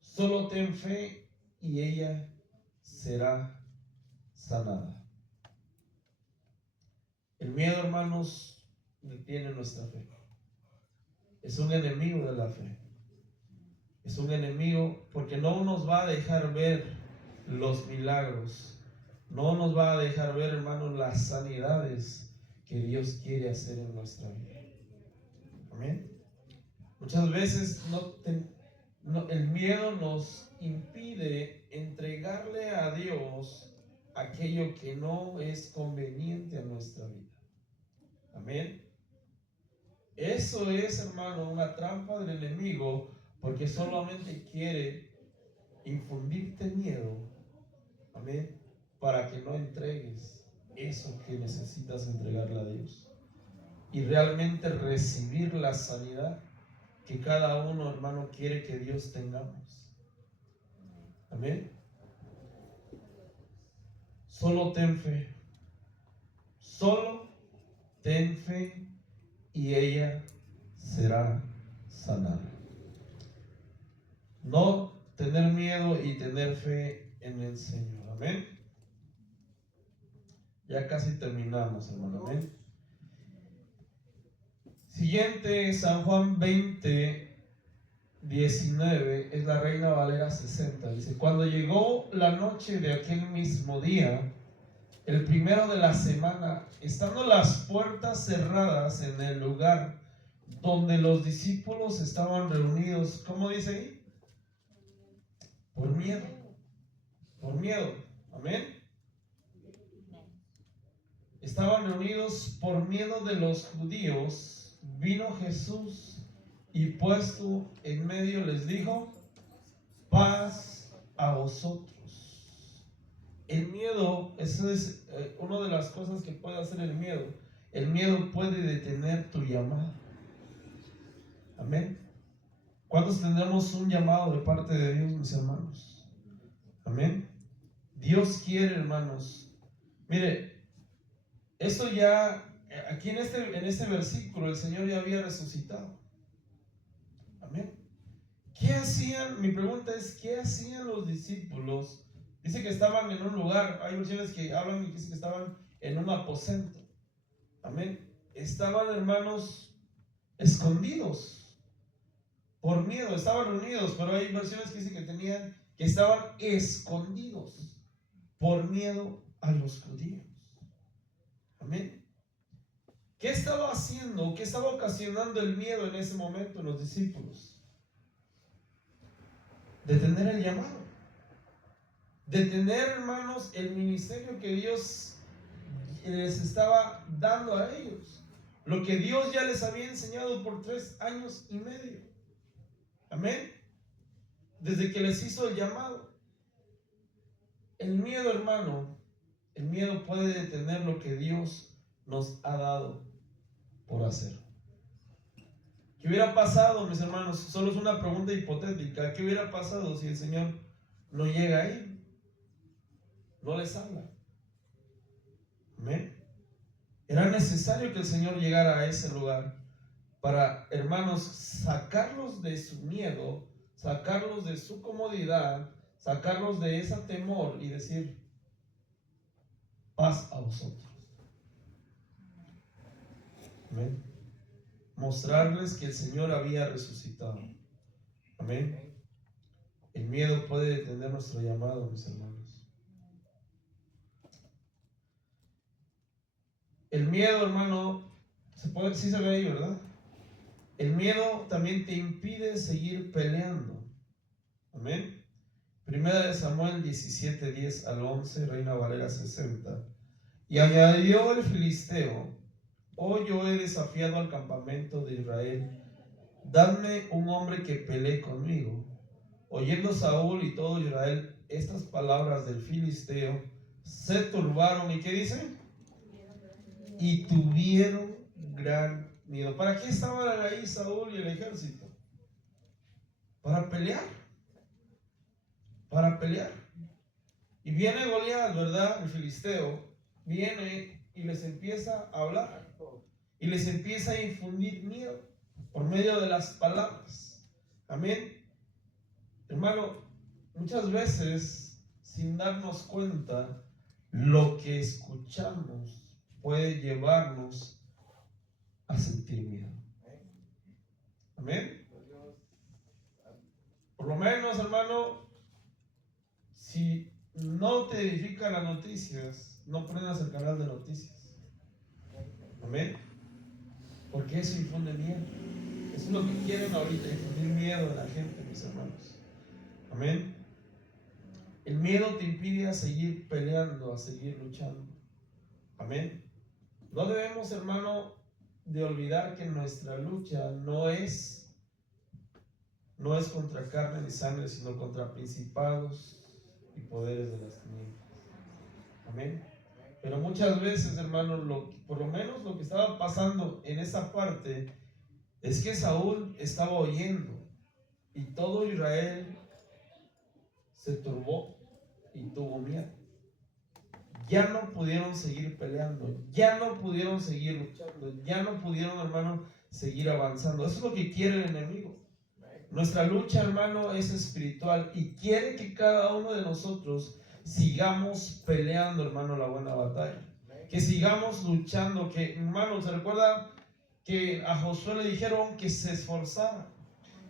solo ten fe y ella será sanada. El miedo, hermanos, detiene nuestra fe. Es un enemigo de la fe. Es un enemigo porque no nos va a dejar ver los milagros. No nos va a dejar ver, hermanos, las sanidades que Dios quiere hacer en nuestra vida. Amén. Muchas veces el miedo nos impide entregarle a Dios aquello que no es conveniente a nuestra vida. Amén. Eso es, hermano, una trampa del enemigo, porque solamente quiere infundirte miedo. Amén. Para que no entregues eso que necesitas entregarle a Dios y realmente recibir la sanidad que cada uno, hermano, quiere que Dios tengamos. Amén. Solo ten fe. Solo ten fe y ella será sanada. No tener miedo y tener fe en el Señor. Amén. Ya casi terminamos, hermano. Amén. Siguiente, San Juan 20:19, es la Reina Valera 60. Dice: cuando llegó la noche de aquel mismo día, el primero de la semana, estando las puertas cerradas en el lugar donde los discípulos estaban reunidos, ¿cómo dice ahí? Por miedo. Por miedo. Amén. Estaban reunidos por miedo de los judíos. Vino Jesús y puesto en medio les dijo: paz a vosotros. El miedo, eso es una de las cosas que puede hacer el miedo. El miedo puede detener tu llamado. Amén. ¿Cuántos tendremos un llamado de parte de Dios, mis hermanos? Amén. Dios quiere, hermanos. Mire, esto ya, aquí en este versículo, el Señor ya había resucitado. Amén. ¿Qué hacían? Mi pregunta es, ¿qué hacían los discípulos? Dice que estaban en un lugar. Hay versiones que hablan y dicen que estaban en un aposento. Amén. Estaban, hermanos, escondidos por miedo. Estaban reunidos, pero hay versiones que dicen que estaban escondidos por miedo a los judíos. Amén. ¿Qué estaba haciendo? ¿Qué estaba ocasionando el miedo en ese momento en los discípulos? Detener el llamado. Detener, hermanos, el ministerio que Dios les estaba dando a ellos. Lo que Dios ya les había enseñado por 3 años y medio. Amén. Desde que les hizo el llamado. El miedo, hermano, el miedo puede detener lo que Dios nos ha dado por hacer. ¿Qué hubiera pasado, mis hermanos? Solo es una pregunta hipotética. ¿Qué hubiera pasado si el Señor no llega ahí? No les habla. Amén. Era necesario que el Señor llegara a ese lugar para, hermanos, sacarlos de su miedo, sacarlos de su comodidad, sacarlos de ese temor y decir: paz a vosotros. Amén. Mostrarles que el Señor había resucitado. Amén. El miedo puede detener nuestro llamado, mis hermanos. El miedo, hermano, sí se ve ahí, ¿verdad? El miedo también te impide seguir peleando. Amén. Primera de Samuel 17, 10 al 11, Reina Valera 60. Y añadió el filisteo: hoy yo he desafiado al campamento de Israel, dadme un hombre que pelee conmigo. Oyendo Saúl y todo Israel estas palabras del filisteo, se turbaron. ¿Y qué dicen? Y tuvieron gran miedo. ¿Para qué estaban ahí Saúl y el ejército? Para pelear. Para pelear. Y viene Goliat, ¿verdad? El filisteo viene y les empieza a hablar y les empieza a infundir miedo por medio de las palabras. Amén. Hermano, muchas veces, sin darnos cuenta, lo que escuchamos puede llevarnos a sentir miedo. Amén. Por lo menos, hermano, si no te edifican las noticias, no prendas el canal de noticias. Amén. Porque eso infunde miedo. Eso es lo que quieren ahorita, infundir miedo a la gente, mis hermanos. Amén. El miedo te impide a seguir peleando, a seguir luchando. Amén. No debemos, hermano, de olvidar que nuestra lucha no es contra carne ni sangre, sino contra principados y poderes de las tinieblas. Amén. Pero muchas veces, hermano, por lo menos lo que estaba pasando en esa parte es que Saúl estaba oyendo y todo Israel se turbó y tuvo miedo. Ya no pudieron seguir peleando, ya no pudieron seguir luchando, ya no pudieron, hermano, seguir avanzando. Eso es lo que quiere el enemigo. Nuestra lucha, hermano, es espiritual y quiere que cada uno de nosotros sigamos peleando, hermano, la buena batalla. Que sigamos luchando, que, hermano, ¿se recuerda que a Josué le dijeron que se esforzara?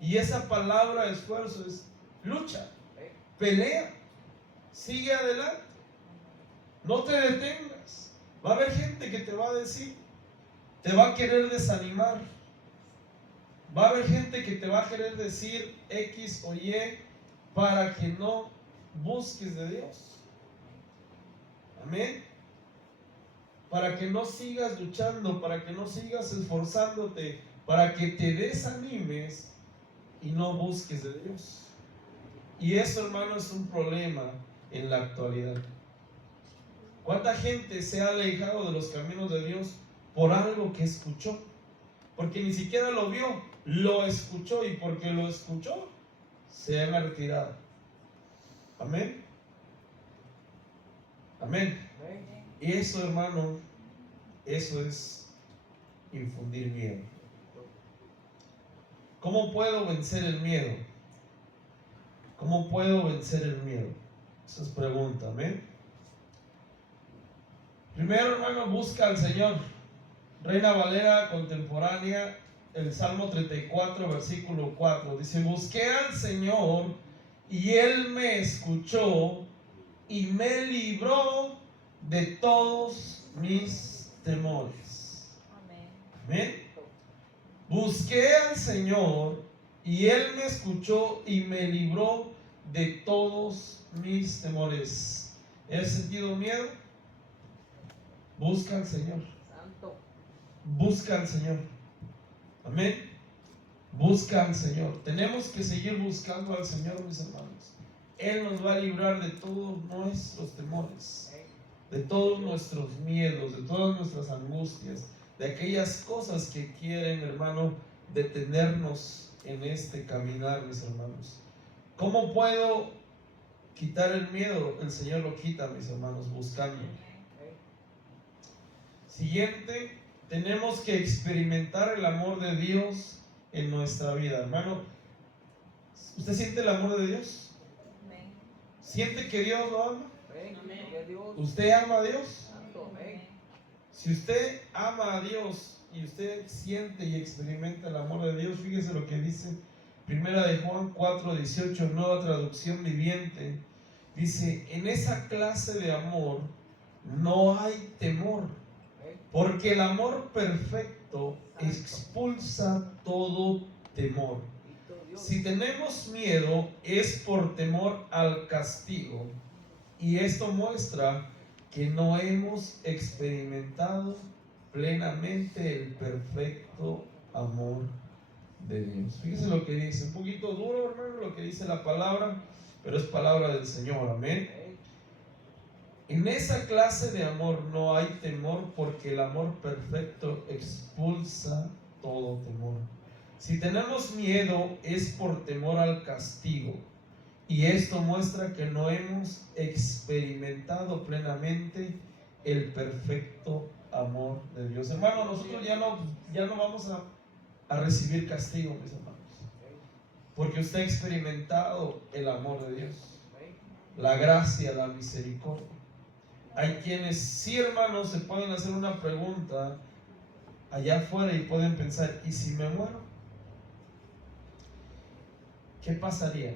Y esa palabra esfuerzo es lucha, pelea, sigue adelante, no te detengas. Va a haber gente que te va a decir, te va a querer desanimar. Va a haber gente que te va a querer decir X o Y para que no busques de Dios. Amén. Para que no sigas luchando, para que no sigas esforzándote, para que te desanimes y no busques de Dios. Y eso, hermano, es un problema en la actualidad. ¿Cuánta gente se ha alejado de los caminos de Dios por algo que escuchó? Porque ni siquiera lo vio, lo escuchó, y porque lo escuchó, se han retirado. Amén. Amén. Y eso, hermano, eso es infundir miedo. ¿Cómo puedo vencer el miedo? ¿Cómo puedo vencer el miedo? Esa es pregunta. Amén. Primero, hermano, busca al Señor. Reina Valera contemporánea, el Salmo 34, versículo 4, dice: busqué al Señor y Él me escuchó y me libró de todos mis temores. Amén. Busqué al Señor y Él me escuchó y me libró de todos mis temores. ¿Has sentido miedo? Busca al Señor. Busca al Señor. Amén. Busca al Señor. Tenemos que seguir buscando al Señor, mis hermanos. Él nos va a librar de todos nuestros temores, de todos nuestros miedos, de todas nuestras angustias, de aquellas cosas que quieren, hermano, detenernos en este caminar, mis hermanos. ¿Cómo puedo quitar el miedo? El Señor lo quita, mis hermanos, buscando. Siguiente, tenemos que experimentar el amor de Dios en nuestra vida. Hermano, ¿usted siente el amor de Dios? Amén. ¿Siente que Dios lo ama? Amén. ¿Usted ama a Dios? Amén. Si usted ama a Dios y usted siente y experimenta el amor de Dios, fíjese lo que dice Primera de Juan 4:18, nueva traducción viviente. Dice, en esa clase de amor no hay temor, porque el amor perfecto expulsa todo temor. Si tenemos miedo es por temor al castigo, y esto muestra que no hemos experimentado plenamente el perfecto amor de Dios. Fíjese lo que dice, un poquito duro, hermano, lo que dice la palabra, pero es palabra del Señor, amén. En esa clase de amor no hay temor, porque el amor perfecto expulsa todo temor. Si tenemos miedo es por temor al castigo, y esto muestra que no hemos experimentado plenamente el perfecto amor de Dios. Hermano, nosotros ya no vamos a recibir castigo, mis hermanos, porque usted ha experimentado el amor de Dios, la gracia, la misericordia. Hay quienes, sí, hermanos, se pueden hacer una pregunta allá afuera y pueden pensar, ¿y si me muero? ¿Qué pasaría?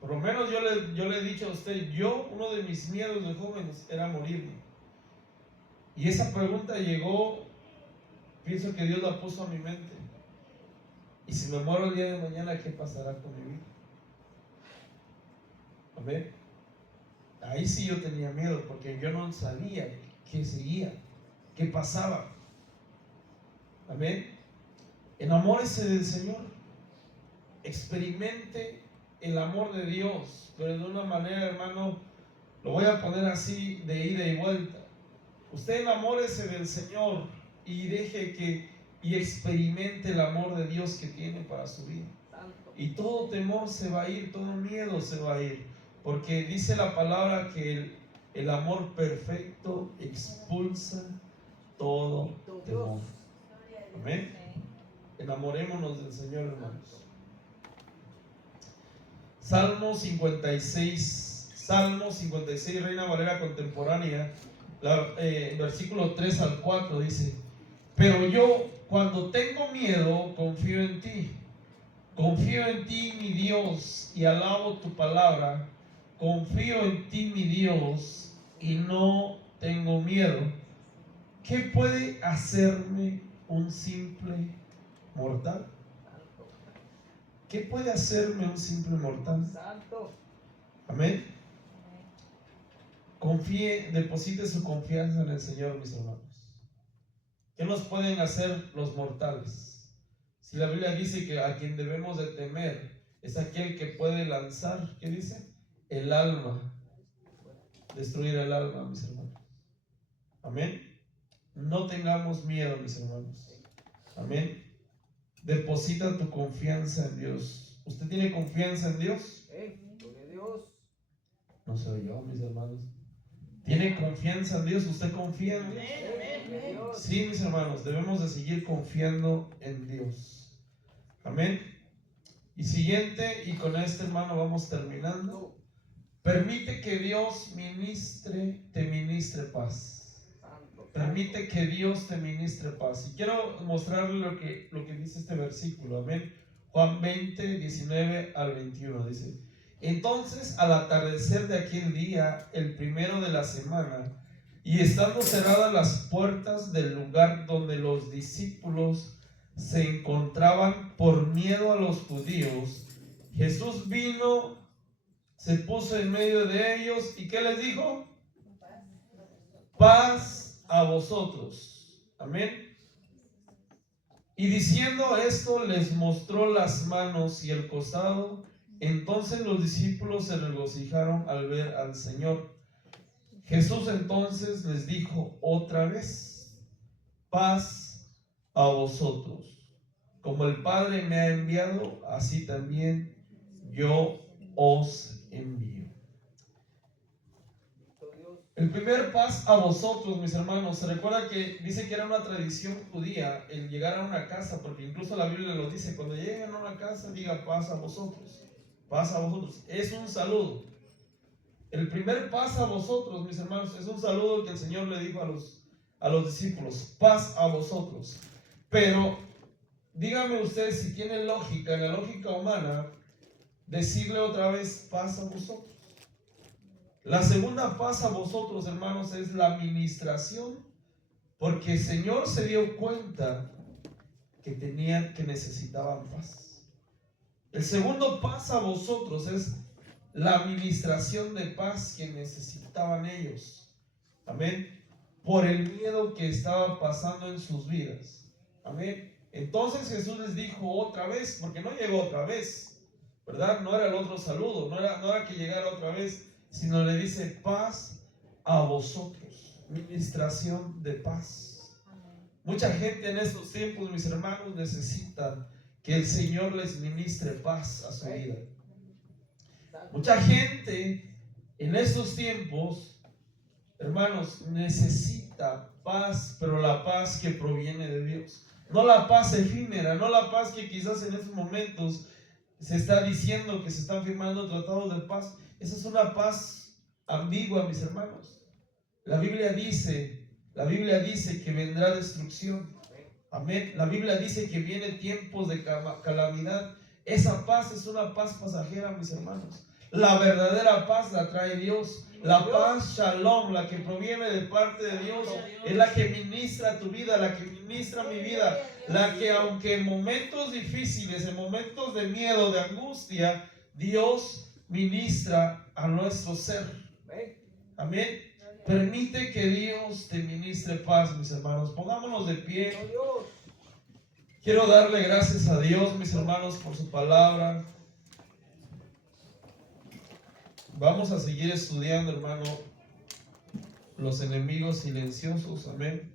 Por lo menos yo le he dicho a usted, uno de mis miedos de jóvenes era morirme. Y esa pregunta llegó, pienso que Dios la puso a mi mente. ¿Y si me muero el día de mañana, qué pasará con mi vida? Amén. Ahí sí yo tenía miedo, porque yo no sabía qué seguía, qué pasaba. Amén. Enamórese del Señor, experimente el amor de Dios, pero de una manera, hermano, lo voy a poner así, de ida y vuelta. Usted enamórese del Señor y deje y experimente el amor de Dios que tiene para su vida. Y todo temor se va a ir, todo miedo se va a ir, porque dice la palabra que el amor perfecto expulsa todo temor. Amén. Enamorémonos del Señor, hermanos. Salmo 56, Reina Valera contemporánea, versículo 3 al 4 dice: pero yo, cuando tengo miedo, confío en ti. Confío en ti, mi Dios, y alabo tu palabra. Confío en ti, mi Dios, y no tengo miedo. ¿Qué puede hacerme un simple mortal? ¿Qué puede hacerme un simple mortal? Amén. Confíe, deposite su confianza en el Señor, mis hermanos. ¿Qué nos pueden hacer los mortales? Si la Biblia dice que a quien debemos de temer es aquel que puede lanzar, ¿qué dice? El alma, destruir el alma, mis hermanos. Amén. No tengamos miedo, mis hermanos. Amén. Deposita tu confianza en Dios. ¿Usted tiene confianza en Dios? No soy yo, mis hermanos. ¿Tiene confianza en Dios? ¿Usted confía en Dios? Sí, mis hermanos, debemos de seguir confiando en Dios. Amén. Y siguiente, y con este, hermano, vamos terminando. Permite que Dios te ministre paz. Permite que Dios te ministre paz. Y quiero mostrarle lo que dice este versículo. Amén. Juan 20, 19 al 21 dice: entonces, al atardecer de aquel día, el primero de la semana, y estando cerradas las puertas del lugar donde los discípulos se encontraban por miedo a los judíos, Jesús vino, se puso en medio de ellos, ¿y qué les dijo? Paz a vosotros. Amén. Y diciendo esto, les mostró las manos y el costado. Entonces los discípulos se regocijaron al ver al Señor. Jesús entonces les dijo otra vez: paz a vosotros. Como el Padre me ha enviado, así también yo os envío. El primer paz a vosotros, mis hermanos. Se recuerda que dice que era una tradición judía el llegar a una casa, porque incluso la Biblia lo dice, cuando lleguen a una casa diga paz a vosotros. Paz a vosotros. Es un saludo. El primer paz a vosotros, mis hermanos, es un saludo que el Señor le dijo a los discípulos. Paz a vosotros. Pero dígame usted si tiene lógica, en la lógica humana, decirle otra vez paz a vosotros. La segunda paz a vosotros, hermanos, es la administración, porque el Señor se dio cuenta que necesitaban paz. El segundo paz a vosotros es la administración de paz que necesitaban ellos. Amén. Por el miedo que estaba pasando en sus vidas. Amén. Entonces Jesús les dijo otra vez, porque no llegó otra vez, ¿verdad? No era el otro saludo, no era que llegara otra vez, sino le dice paz a vosotros, administración de paz. Mucha gente en estos tiempos, mis hermanos, necesita que el Señor les ministre paz a su vida. Mucha gente en estos tiempos, hermanos, necesita paz, pero la paz que proviene de Dios. No la paz efímera, no la paz que quizás en estos momentos se está diciendo que se están firmando tratados de paz. Esa es una paz ambigua, mis hermanos. La Biblia dice que vendrá destrucción. Amén. La Biblia dice que vienen tiempos de calamidad. Esa paz es una paz pasajera, mis hermanos. La verdadera paz la trae Dios. La paz Shalom, la que proviene de parte de Dios, es la que ministra tu vida, la que ministra mi vida, la que aunque en momentos difíciles, en momentos de miedo, de angustia, Dios ministra a nuestro ser. Amén. Permite que Dios te ministre paz, mis hermanos. Pongámonos de pie. Quiero darle gracias a Dios, mis hermanos, por su palabra. Vamos a seguir estudiando, hermano, los enemigos silenciosos. Amén.